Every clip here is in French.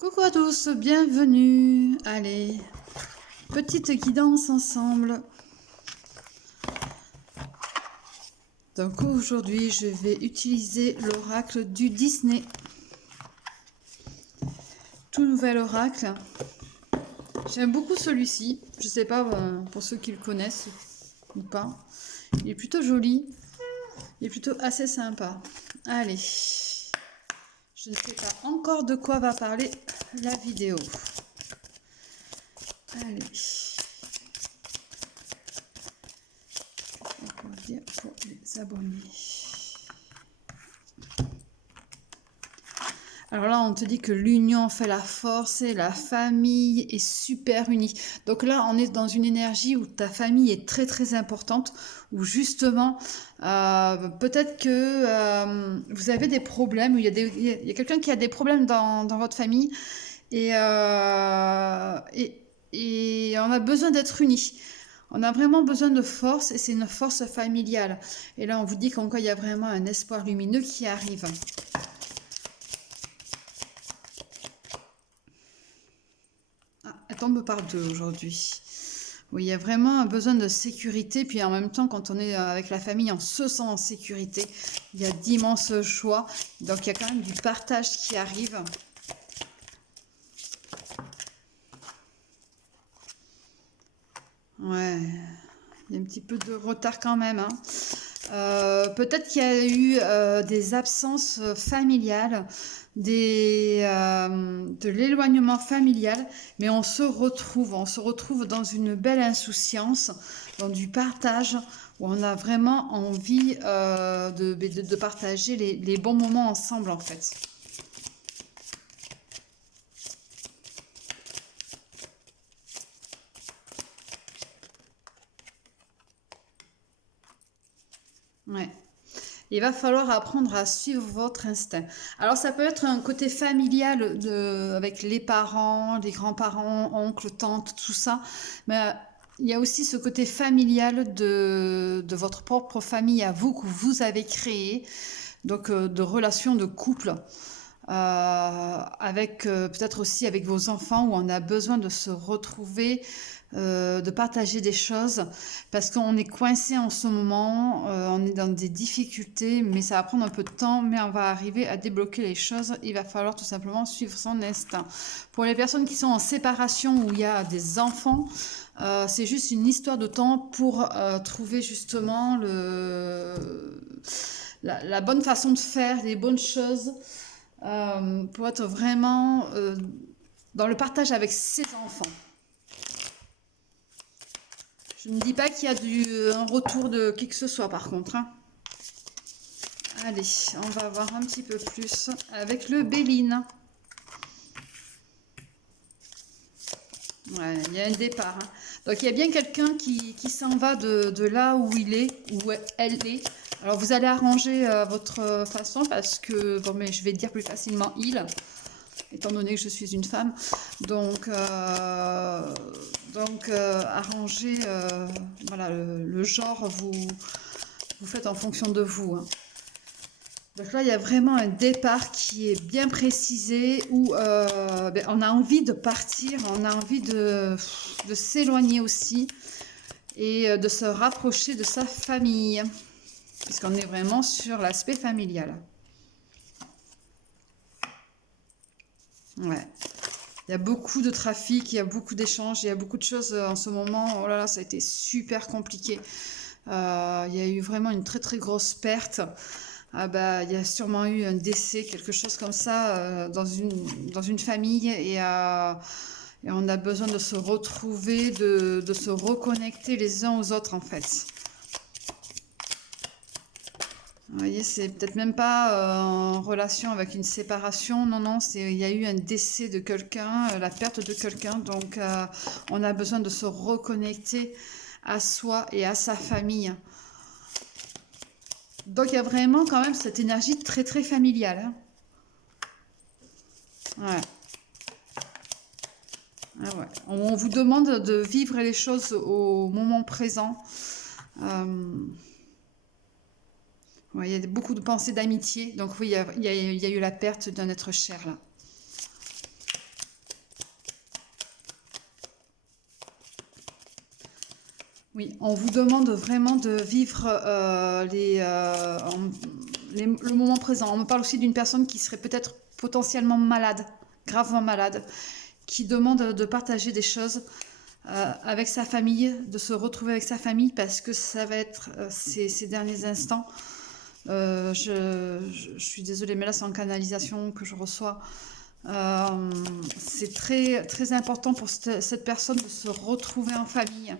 Coucou à tous, bienvenue. Allez, petite guidance ensemble. Donc aujourd'hui, je vais utiliser l'oracle du Disney. Tout nouvel oracle. J'aime beaucoup celui-ci. Je sais pas pour ceux qui le connaissent ou pas. Il est plutôt joli. Il est plutôt assez sympa. Allez. Je ne sais pas encore de quoi va parler la vidéo. Allez. On va dire pour les abonnés. Alors là, on te dit que l'union fait la force et la famille est super unie. Donc là, on est dans une énergie où ta famille est très très importante, où justement, peut-être que vous avez des problèmes, où il y a quelqu'un qui a des problèmes dans votre famille et on a besoin d'être unis. On a vraiment besoin de force et c'est une force familiale. Et là, on vous dit qu'en quoi il y a vraiment un espoir lumineux qui arrive. Elle tombe par deux aujourd'hui. Oui, il y a vraiment un besoin de sécurité, puis en même temps, quand on est avec la famille, on se sent en sécurité. Il y a d'immenses choix, donc il y a quand même du partage qui arrive. Ouais, il y a un petit peu de retard quand même, hein. Peut-être qu'il y a eu des absences familiales, de l'éloignement familial, mais on se retrouve dans une belle insouciance, dans du partage, où on a vraiment envie de partager les bons moments ensemble en fait. Ouais. Il va falloir apprendre à suivre votre instinct. Alors ça peut être un côté familial avec les parents, les grands-parents, oncles, tantes, tout ça. Mais il y a aussi ce côté familial de votre propre famille à vous que vous avez créé. Donc de relations de couple. Avec peut-être aussi avec vos enfants où on a besoin de se retrouver, de partager des choses parce qu'on est coincé en ce moment, on est dans des difficultés, mais ça va prendre un peu de temps, mais on va arriver à débloquer les choses. Il va falloir tout simplement suivre son instinct. Pour les personnes qui sont en séparation où il y a des enfants, c'est juste une histoire de temps pour trouver justement la bonne façon de faire, les bonnes choses pour être vraiment dans le partage avec ses enfants. Je ne dis pas qu'il y a un retour de qui que ce soit par contre, hein. Allez, on va voir un petit peu plus avec le Béline. Ouais, il y a un départ, hein. Donc il y a bien quelqu'un qui s'en va de là où il est, où elle est. Alors vous allez arranger votre façon parce que, bon mais je vais dire plus facilement il, étant donné que je suis une femme. Donc arranger voilà, le genre, vous faites en fonction de vous, hein. Donc là, il y a vraiment un départ qui est bien précisé où on a envie de partir, on a envie de s'éloigner aussi et de se rapprocher de sa famille, puisqu'on est vraiment sur l'aspect familial. Ouais. Il y a beaucoup de trafic, il y a beaucoup d'échanges, il y a beaucoup de choses en ce moment. Oh là là, ça a été super compliqué. Il y a eu vraiment une très très grosse perte. Ah bah, il y a sûrement eu un décès, quelque chose comme ça, dans une famille. Et on a besoin de se retrouver, de se reconnecter les uns aux autres, en fait. Vous voyez, c'est peut-être même pas en relation avec une séparation. Non, non, il y a eu un décès de quelqu'un, la perte de quelqu'un. Donc, on a besoin de se reconnecter à soi et à sa famille. Donc il y a vraiment quand même cette énergie très très familiale, hein. Ouais. Ah ouais. On vous demande de vivre les choses au moment présent. Ouais, il y a beaucoup de pensées d'amitié. Donc oui, il y a eu la perte d'un être cher là. Oui, on vous demande vraiment de vivre le moment présent. On me parle aussi d'une personne qui serait peut-être potentiellement malade, gravement malade, qui demande de partager des choses avec sa famille, de se retrouver avec sa famille parce que ça va être ces derniers instants. Je suis désolée, mais là c'est en canalisation que je reçois. C'est très, très important pour cette personne de se retrouver en famille.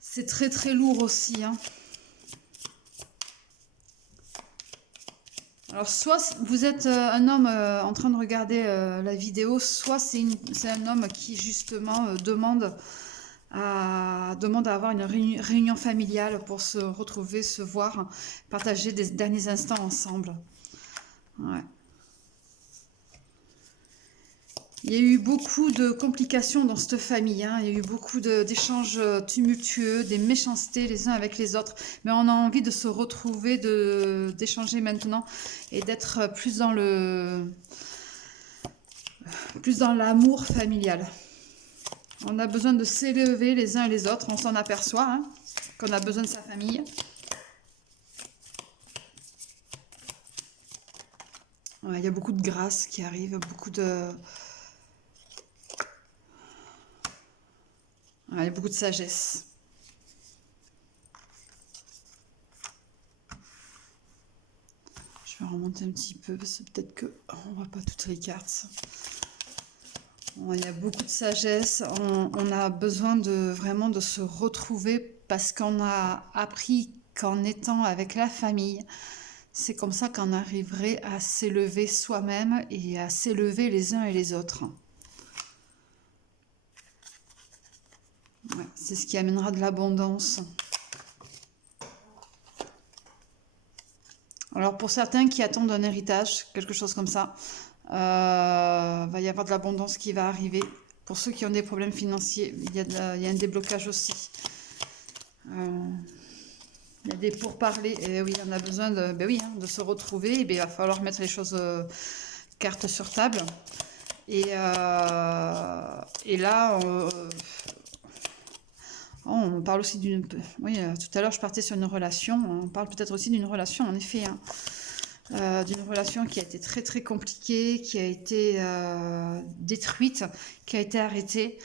C'est très très lourd aussi, hein. Alors soit vous êtes un homme en train de regarder la vidéo, soit c'est un homme qui justement demande à avoir une réunion familiale pour se retrouver, se voir, partager des derniers instants ensemble. Ouais. Il y a eu beaucoup de complications dans cette famille, hein. Il y a eu beaucoup d'échanges tumultueux, des méchancetés les uns avec les autres. Mais on a envie de se retrouver, d'échanger maintenant et d'être plus dans l'amour familial. On a besoin de s'élever les uns et les autres. On s'en aperçoit, hein, qu'on a besoin de sa famille. Ouais, il y a beaucoup de grâce qui arrive, il y a beaucoup de sagesse. Je vais remonter un petit peu parce que peut-être que on voit pas toutes les cartes. Il y a beaucoup de sagesse. On a besoin vraiment de se retrouver parce qu'on a appris qu'en étant avec la famille, c'est comme ça qu'on arriverait à s'élever soi-même et à s'élever les uns et les autres. Ouais, c'est ce qui amènera de l'abondance. Alors pour certains qui attendent un héritage, quelque chose comme ça, va y avoir de l'abondance qui va arriver. Pour ceux qui ont des problèmes financiers, il y a un déblocage aussi. Il y a des pourparlers. Et oui, on a besoin ben oui, hein, de se retrouver. Et ben, il va falloir mettre les choses cartes sur table. Et là, on parle aussi d'une... Oui, tout à l'heure, je partais sur une relation. On parle peut-être aussi d'une relation, en effet. Hein. D'une relation qui a été très très compliquée, qui a été détruite, qui a été arrêtée.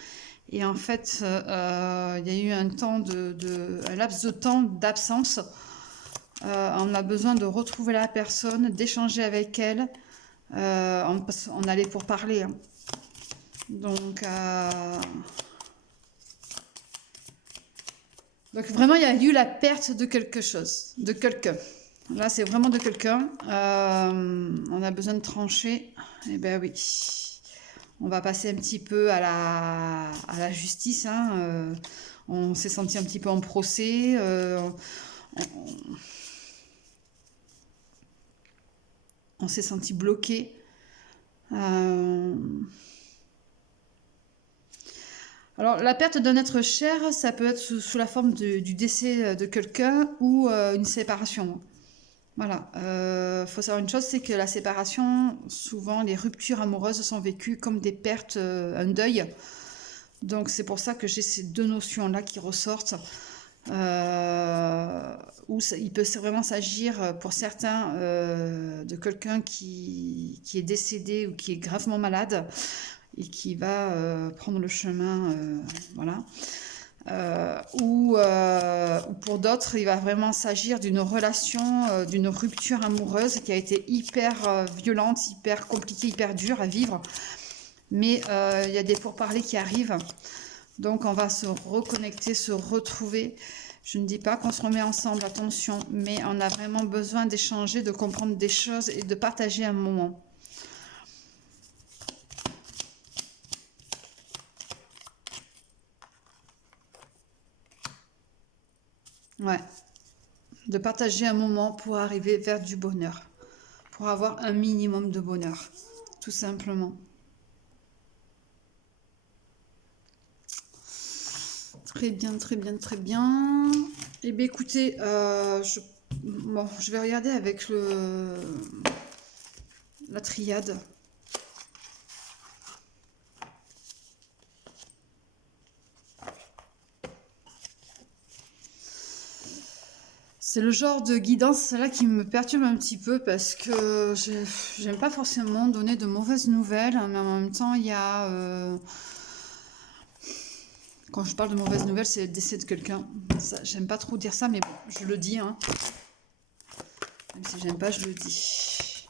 Et en fait, il y a eu un laps de temps d'absence. On a besoin de retrouver la personne, d'échanger avec elle. On allait pour parler. Hein. Donc vraiment, il y a eu la perte de quelque chose, de quelqu'un. Là, c'est vraiment de quelqu'un. On a besoin de trancher. Eh ben oui. On va passer un petit peu à la justice. Hein. On s'est senti un petit peu en procès. On s'est senti bloqué. Alors, la perte d'un être cher, ça peut être sous la forme du décès de quelqu'un ou une séparation. Voilà. Faut savoir une chose, c'est que la séparation, souvent, les ruptures amoureuses sont vécues comme des pertes, un deuil. Donc, c'est pour ça que j'ai ces deux notions-là qui ressortent. Où il peut vraiment s'agir pour certains de quelqu'un qui est décédé ou qui est gravement malade et qui va prendre le chemin, voilà. Ou pour d'autres, il va vraiment s'agir d'une relation, d'une rupture amoureuse qui a été hyper violente, hyper compliquée, hyper dure à vivre. Mais il y a des pourparlers qui arrivent. Donc on va se reconnecter, se retrouver. Je ne dis pas qu'on se remet ensemble, attention, mais on a vraiment besoin d'échanger, de comprendre des choses et de partager un moment. Ouais, de partager un moment pour arriver vers du bonheur, pour avoir un minimum de bonheur, tout simplement. Très bien, très bien, très bien. Eh bien, écoutez, je vais regarder avec la triade. C'est le genre de guidance là qui me perturbe un petit peu parce que j'aime pas forcément donner de mauvaises nouvelles, mais en même temps, il y a... quand je parle de mauvaises nouvelles, c'est le décès de quelqu'un. J'aime pas trop dire ça, mais bon, je le dis, hein. Même si j'aime pas, je le dis.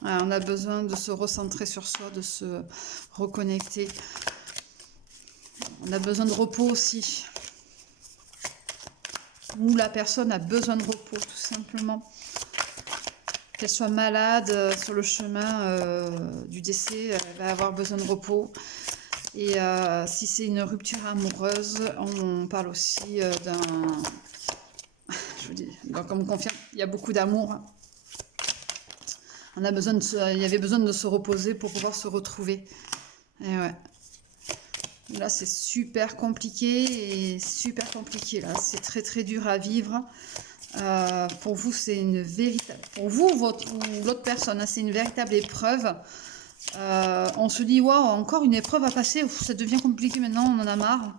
Voilà, on a besoin de se recentrer sur soi, de se reconnecter. On a besoin de repos aussi. Ou la personne a besoin de repos, tout simplement. Qu'elle soit malade sur le chemin du décès, elle va avoir besoin de repos. Et si c'est une rupture amoureuse, on parle aussi d'un... Je vous dis, donc on me confirme, il y a beaucoup d'amour. On a besoin il y avait besoin de se reposer pour pouvoir se retrouver. Et ouais. Là, c'est super compliqué et super compliqué. Là, c'est très très dur à vivre. Pour vous, c'est une véritable... Pour vous, ou l'autre personne, hein, c'est une véritable épreuve. On se dit, waouh, encore une épreuve à passer. Ouf, ça devient compliqué maintenant, on en a marre.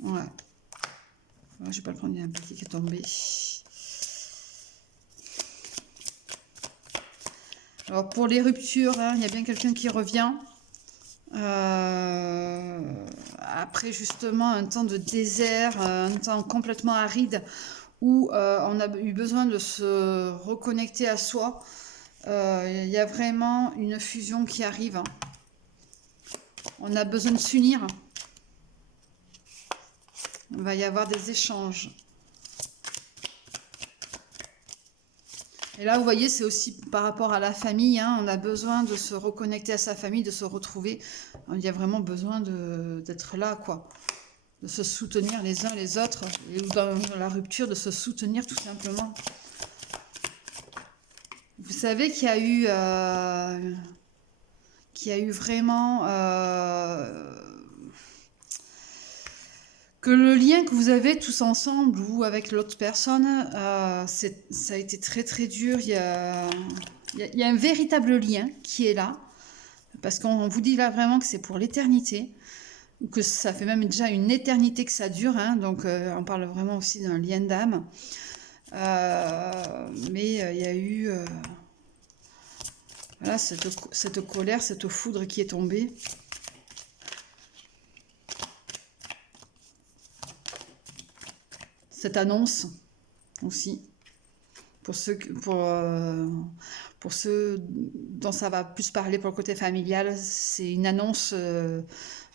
Ouais. Ouais, je vais pas le prendre, il y a un petit qui est tombé. Alors, pour les ruptures, hein, il y a bien quelqu'un qui revient. Après justement un temps de désert, un temps complètement aride où on a eu besoin de se reconnecter à soi, il y a vraiment une fusion qui arrive. On a besoin de s'unir. Il va y avoir des échanges. Et là, vous voyez, c'est aussi par rapport à la famille, hein, on a besoin de se reconnecter à sa famille, de se retrouver. Il y a vraiment besoin d'être là, quoi. De se soutenir les uns les autres. Et dans la rupture, de se soutenir tout simplement. Vous savez qu'il y a eu vraiment... que le lien que vous avez tous ensemble ou avec l'autre personne, ça a été très très dur. Il y a un véritable lien qui est là, parce qu'on vous dit là vraiment que c'est pour l'éternité, ou que ça fait même déjà une éternité que ça dure, hein, donc on parle vraiment aussi d'un lien d'âme. Mais il y a eu voilà, cette colère, cette foudre qui est tombée. Cette annonce aussi, pour ceux dont ça va plus parler pour le côté familial, c'est une annonce,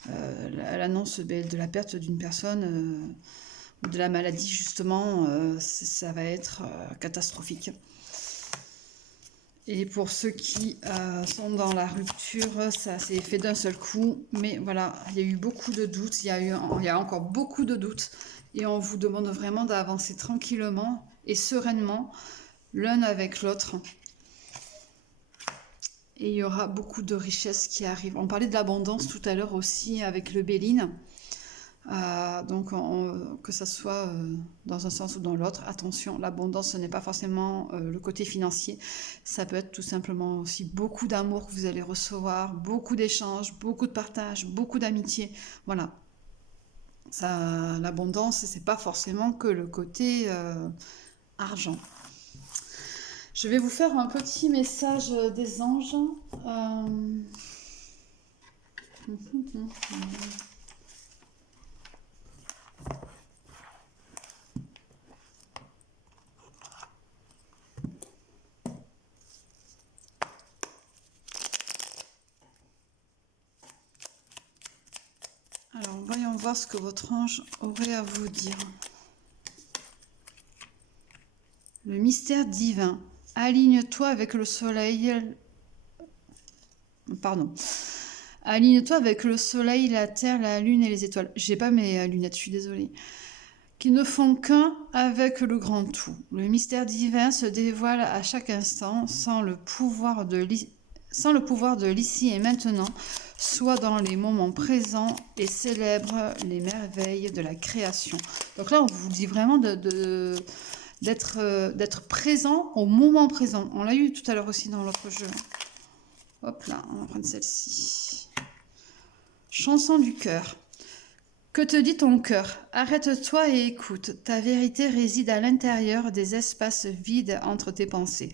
l'annonce de la perte d'une personne, ou de la maladie justement, ça va être catastrophique. Et pour ceux qui sont dans la rupture, ça s'est fait d'un seul coup, mais voilà, il y a eu beaucoup de doutes, il y a encore beaucoup de doutes. Et on vous demande vraiment d'avancer tranquillement et sereinement l'un avec l'autre. Et il y aura beaucoup de richesses qui arrivent. On parlait de l'abondance tout à l'heure aussi avec le Béline. Donc que ça soit dans un sens ou dans l'autre, attention, l'abondance ce n'est pas forcément le côté financier. Ça peut être tout simplement aussi beaucoup d'amour que vous allez recevoir, beaucoup d'échanges, beaucoup de partage, beaucoup d'amitié. Voilà. L'abondance, c'est pas forcément que le côté argent. Je vais vous faire un petit message des anges. Alors, voyons voir ce que votre ange aurait à vous dire. Le mystère divin. Aligne-toi avec le soleil. Pardon. Aligne-toi avec le soleil, la terre, la lune et les étoiles. J'ai pas mes lunettes, je suis désolée. Qui ne font qu'un avec le grand tout. Le mystère divin se dévoile à chaque instant sans le pouvoir de l'ici et maintenant, soit dans les moments présents et célèbre les merveilles de la création. Donc là, on vous dit vraiment d'être présent au moment présent. On l'a eu tout à l'heure aussi dans l'autre jeu. Hop là, on va prendre celle-ci. Chanson du cœur. Que te dit ton cœur? Arrête-toi et écoute. Ta vérité réside à l'intérieur des espaces vides entre tes pensées.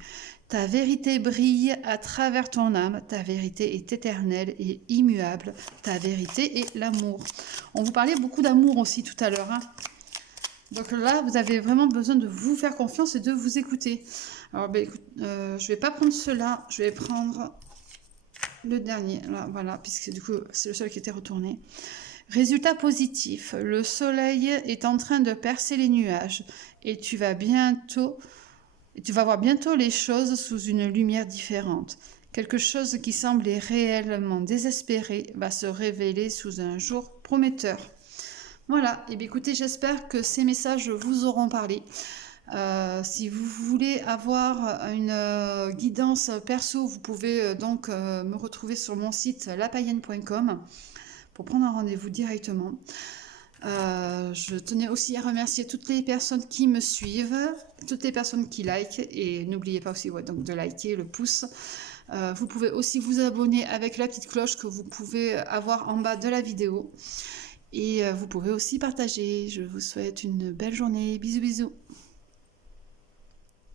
Ta vérité brille à travers ton âme. Ta vérité est éternelle et immuable. Ta vérité est l'amour. On vous parlait beaucoup d'amour aussi tout à l'heure, hein. Donc là, vous avez vraiment besoin de vous faire confiance et de vous écouter. Alors, ben, écoute, je vais pas prendre cela. Je vais prendre le dernier. Là, voilà, puisque du coup, c'est le seul qui était retourné. Résultat positif, le soleil est en train de percer les nuages et tu vas voir bientôt les choses sous une lumière différente. Quelque chose qui semblait réellement désespéré va se révéler sous un jour prometteur. Voilà, et bien écoutez, j'espère que ces messages vous auront parlé. Si vous voulez avoir une guidance perso, vous pouvez donc me retrouver sur mon site lapaillenne.com pour prendre un rendez-vous directement. Je tenais aussi à remercier toutes les personnes qui me suivent, toutes les personnes qui likent, et n'oubliez pas aussi donc de liker, le pouce. Vous pouvez aussi vous abonner avec la petite cloche que vous pouvez avoir en bas de la vidéo. Et vous pouvez aussi partager. Je vous souhaite une belle journée. Bisous bisous.